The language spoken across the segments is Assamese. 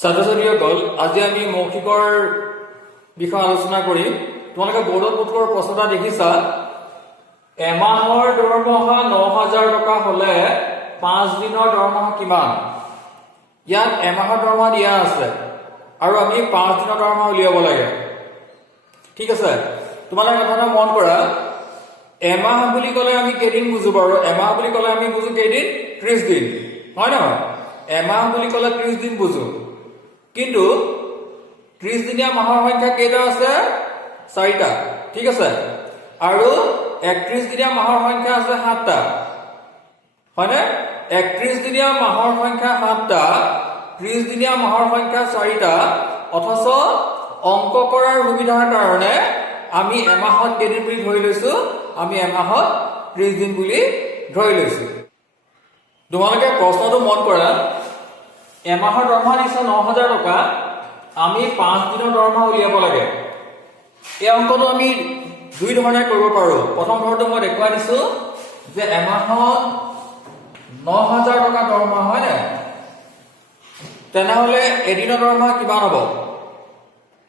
ছাত্ৰ-ছাত্ৰীসকল আজি আমি মৌখিকৰ বিষয়ে আলোচনা কৰিম। তোমালোকে বোৰ্ডত উত্তৰ প্ৰশ্নটা দেখিছা, এমাহৰ দৰমহা ৯,০০০ টকা হলে ৫ দিনৰ দৰমহা কিমান? ইয়াত এমাহৰ দৰমহা দিয়া আছে আৰু আমি ৫ দিনৰ দৰমহা উলিয়াব লাগে। ঠিক আছে, তোমালোকে কথা মন কৰা, এমাহ বুলি ক'লে আমি কেইদিন বুজো বাৰু? এমাহ বুলি ক'লে আমি বুজো কেইদিন? ৩০ দিন, হয় নহয়? এমাহ বুলি ক'লে ৩০ দিন বুজো, কিন্তু ৩০ দিনীয়া মাহৰ সংখ্যা কেইটা আছে? ৪টা। ঠিক আছে, আৰু ৩১ দিনীয়া মাহৰ সংখ্যা আছে ৭টা, হয়নে? ৩১ দিনীয়া মাহৰ সংখ্যা ৭টা, ৩০ দিনীয়া মাহৰ সংখ্যা ৪টা, অথচ অংক কৰাৰ সুবিধাৰ কাৰণে আমি এমাহত কেইদিন বুলি ধৰি লৈছো? আমি এমাহত ৩০ দিন বুলি ধৰি লৈছো। তোমালোকে প্ৰশ্নটো মন কৰা, এমাহৰ দৰমহা দিছে ৯,০০০ টকা, আমি ৫ দিনৰ দৰমহা উলিয়াব লাগে। এই অংকটো আমি দুই ধৰণে কৰিব পাৰো। প্ৰথম ধৰণটো মই দেখুৱাই দিছো যে এমাহত ৯,০০০ টকা দৰমহা, হয় নাই? তেনেহলে এদিনৰ দৰমহা কিমান হ'ব?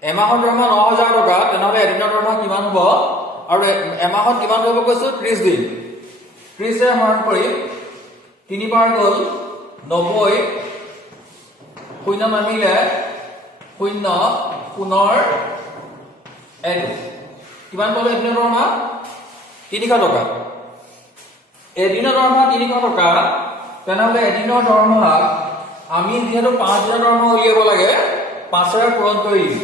এমাহৰ দৰমহা ৯,০০০ টকা, তেনেহলে এদিনৰ দৰমহা কিমান হ'ব? আৰু এমাহত কিমান হ'ব কৈছো? ৩০ দিন। ৩০ হৰণ কৰি ৩ বাৰ গ'ল ৯০, শূন্য নামিলে শূন্য, পুনৰ এইটো কিমান পালো? এদিনৰ দৰমহা ৩০০ টকা। এদিনৰ দৰমহা ৩০০ টকা, তেনেহলে এদিনৰ দৰমহা আমি যিহেতু ৫ দিনৰ দৰমহা উলিয়াব লাগে, ৫ৰে পূৰণ কৰি দিম।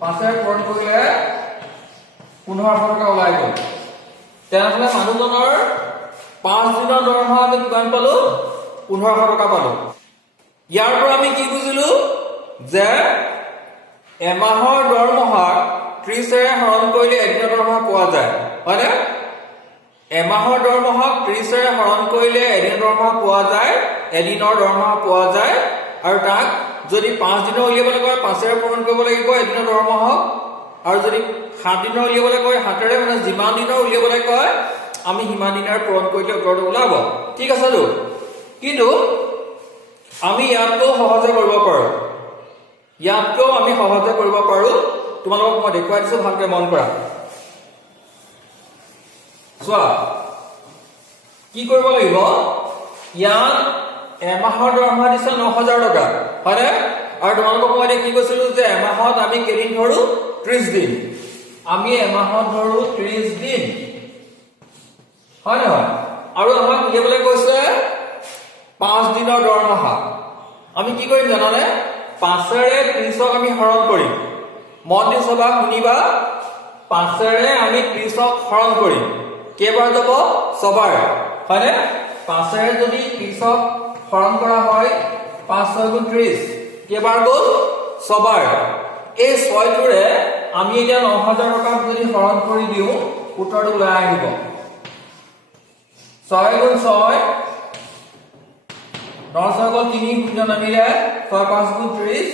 ৫ৰে পূৰণ কৰিলে ১৫০০ টকা ওলাই গ'ল। তেনেহলে মানুহজনৰ ৫ দিনৰ দৰমহা আমি কিমান পালো? ১৫০০ টকা পালো। ইয়াৰ পৰা আমি কি বুজিলো? যে এমাহৰ দৰমহা ৩০ৰে হৰণ কৰিলে এদিনৰ দৰমহা পোৱা যায়, হয়নে? এমাহৰ দৰমহা ৩০ৰে হৰণ কৰিলে এদিনৰ দৰমহা পোৱা যায়, এদিনৰ দৰমহা পোৱা যায়, আৰু তাক যদি ৫ দিনৰ উলিয়াবলৈ কয় ৫ৰে পূৰণ কৰিব লাগিব এদিনৰ দৰমহা, আৰু যদি ৭ দিনৰ উলিয়াবলৈ কয় ৭ৰে, মানে যিমান দিনৰ উলিয়াবলৈ কয় আমি সিমান দিনৰ পূৰণ কৰিলে উত্তৰটো ওলাব। ঠিক আছে তো? কিন্তু আমি ইয়াতকৈও সহজে কৰিব পাৰো, ইয়াতকৈও আমি সহজে কৰিব পাৰো। তোমালোকক মই দেখুৱাই দিছো, ভালকে মন কৰা। চোৱা কি কৰিব লাগিব। ইয়াত এমাহৰ দৰমহা দিছে ৯,০০০ টকা, হয়নে? আৰু তোমালোকক মই এতিয়া কি কৈছিলো যে এমাহত আমি কেইদিন ধৰো? ৩০ দিন। আমি এমাহত ধৰো ৩০ দিন, হয় নহয়? আৰু আমাক উলিয়াবলৈ কৈছে ৫ দিনৰ দৰমহা। আমি কি কৰিম জানানে? ৫ৰে ৩০ক আমি হৰণ কৰিম। মন দি চাবা, শুনিবা। ৫ৰে আমি ৩০ক হৰণ কৰিম। কেইবাৰ যাব? ৬বাৰ, হয়নে? ৫ৰে যদি ৩০ক হৰণ কৰা হয়, ৫×৬ = ৩০, কেইবাৰ গ'ল? ৬বাৰ। এই ৬টোৰে আমি এতিয়া ৯,০০০ টকাক যদি হৰণ কৰি দিওঁ, উত্তৰটো ওলাই আহিব ৬×৬, ৯×৬ = ৩, শূন্য নামিলে ৬×৫ = ৩০,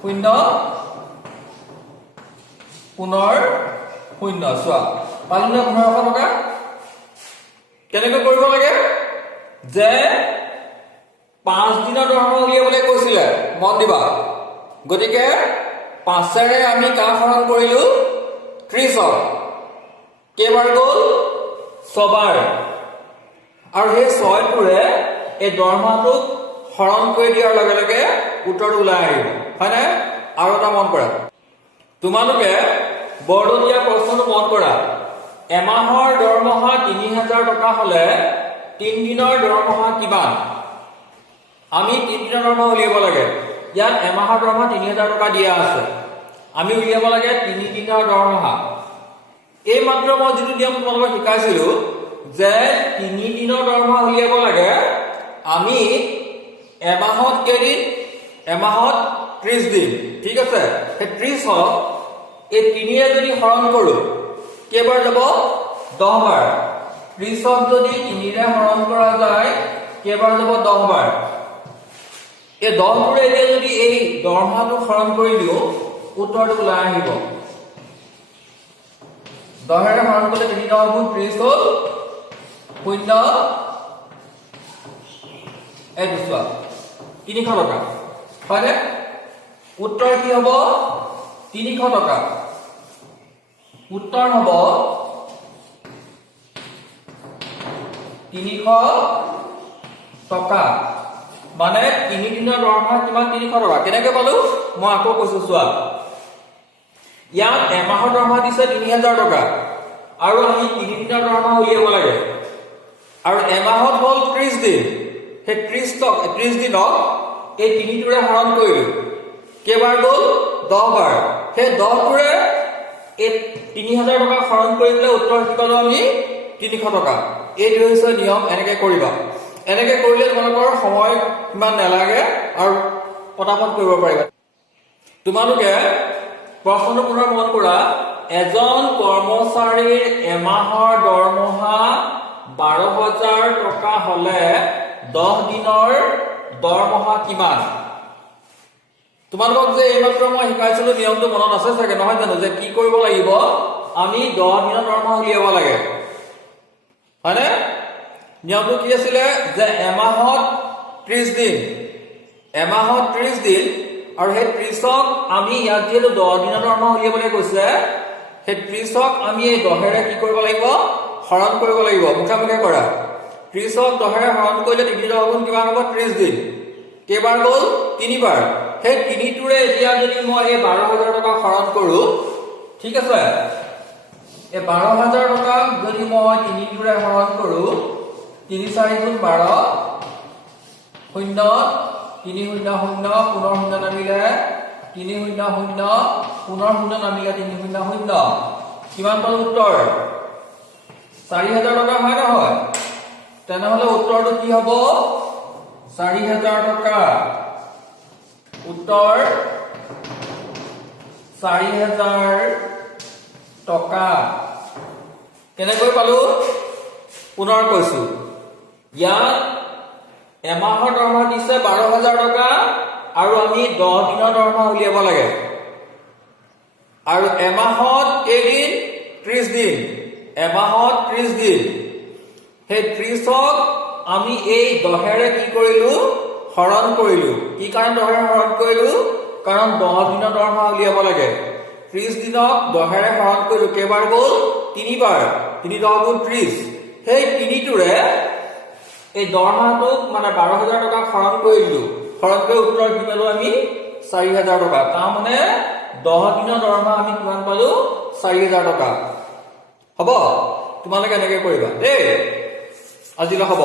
শূন্য, পুনৰ শূন্য। চোৱা পালো নে ১৫০০ টকা? কেনেকৈ কৰিব লাগে? যে ৫ দিনৰ দৰমহা উলিয়াবলৈ কৈছিলে, মন দিবা। গতিকে ৫ৰে আমি কাক হৰণ কৰিলো? ৩০ক। কেইবাৰ গ'ল? ৬বাৰ। আৰু সেই ৬টোৰে এই দৰমহাটোক হৰণ কৰি দিয়াৰ লগে লগে উত্তৰটো ওলাই আহিব, হয়নে? আৰু এটা মন কৰা, তোমালোকে বৰ্ডত দিয়া প্ৰশ্নটো মন কৰা। এমাহৰ দৰমহা ৩০০০ টকা হলে ৩ দিনৰ দৰমহা কিমান? আমি ৩ দিনৰ দৰমহা উলিয়াব লাগে। ইয়াত এমাহৰ দৰমহা ৩০০০ টকা দিয়া আছে, আমি উলিয়াব লাগে ৩ দিনৰ দৰমহা। এই মাত্ৰ মই যিটো নিয়ম তোমালোকক শিকাইছিলো যে ৩ দিনৰ দৰমহা উলিয়াব লাগে, আমি এমাহত কেইদিন? এমাহত ৩০ দিন। ঠিক আছে, সেই ৩০ক এই ৩ৰে যদি হৰণ কৰো, কেইবাৰ যাব? ১০বাৰ। ৩০ক যদি ৩ৰে হৰণ কৰা যায়, কেইবাৰ যাব? ১০বাৰ। এই ১০টোৰে এতিয়া যদি এই দৰমহাটো হৰণ কৰি দিওঁ, উত্তৰটো ওলাই আহিব ১০ৰে হৰণ কৰিলে ৩ × ৯ = ৩০ হ'ল, শূন্য, এই চোৱা 300 টকা হয়নে উত্তৰ কি হ'ব 300 টকা উত্তৰ হ'ব 300 টকা মানে 3 দিনৰ দৰমহা কিমান 300 টকা কেনেকৈ পালো মই আকৌ কৈছো চোৱা ইয়াত এমাহৰ দৰমহা দিছে 3000 টকা আৰু আমি 3 দিনৰ দৰমহা উলিয়াব লাগে আৰু এমাহত হ'ল 30 দিন হে 30 দিনক এই 3 টোৰে হৰণ কৰিলো কেইবাৰ গ'ল 10 বাৰ হে 10 টোৰে এই 3000 টকা হৰণ কৰিলে উত্তৰ কি পালো আমি 300 টকা এই হৈছে নিয়ম এনেকৈ কৰিবা এনেকৈ কৰিলে তোমালোকৰ সময় ইমান নালাগে আৰু পটাপট কৰিব পাৰিবা তোমালোকে প্ৰশ্নটো পুনৰ মন কৰা এজন কৰ্মচাৰীৰ এমাহৰ দৰমহা 12000 টকা হলে 10 দিনৰ দৰমহা কিমান তোমালোকক যে এইমাত্ৰ মই শিকাইছিলো নিয়মটো মনত আছে চাগে নহয় জানো যে কি কৰিব লাগিব আমি 10 দিনৰ দৰমহা উলিয়াব লাগে হয়নে নিয়মটো কি আছিল যে এমাহত 30 দিন এমাহত 30 দিন আৰু হে 30ক আমি ইয়াত যেটো 10 দিনৰ দৰমহা উলিয়াবলৈ কৈছে হে 30ক আমি এই 10ৰে কি কৰিব লাগিব হৰণ কৰিব লাগিব মুখামুখি কৰা 30ক 10ৰে হৰণ কৰিলে 3 গুণ কিমান হ'ব 30 দিন কেইবাৰ গ'ল 3 বাৰ হে 3 টোৰে এতিয়া যদি মই এই 12000 টকা হৰণ কৰো ঠিক আছে এই 12000 টকা যদি মই 3 টোৰে হৰণ কৰো 3 4 গুণ 12 0 3 0 0 পুনৰ 0 নামিলে 3 0 0 পুনৰ 0 নামিলে 3 0 0 কিমান পালো উত্তৰ 4000 টকা হয় নহয় তেনেহলে উত্তৰটো কি হ'ব 4000 টকা উত্তৰ 4000 টকা কেনেকৈ পালো পুনৰ কৈছো ইয়াত এমাহৰ দৰমহা দিছে 12000 টকা আৰু আমি 10 দিনৰ দৰমহা উলিয়াব লাগে আৰু এমাহত কেইদিন 30 দিন এমাহত 30 দিন হে 30ক আমি এই 10ৰে কি কৰিলো হৰণ কৰিলো কি কাৰণ 10ৰে হৰণ কৰিলো কাৰণ 10 দিনৰ দৰমহা উলিয়াব লাগে 30 দিনক 10ৰে হৰণ কৰিলো কেইবাৰ গ'ল 3 বাৰ 3 10 গুণ 30 সেই 3 টোৰে এই দৰমহাটোক মানে 12000 টকা হৰণ কৰিলো হৰণ কৰি উত্তৰ কি পালো আমি 4000 টকা তাৰ মানে 10 দিনৰ দৰমহা আমি কিমান পালো 4000 টকা হ'ব তোমালোকে এনেকৈ কৰিবা দেই আজিলৈ হ'ব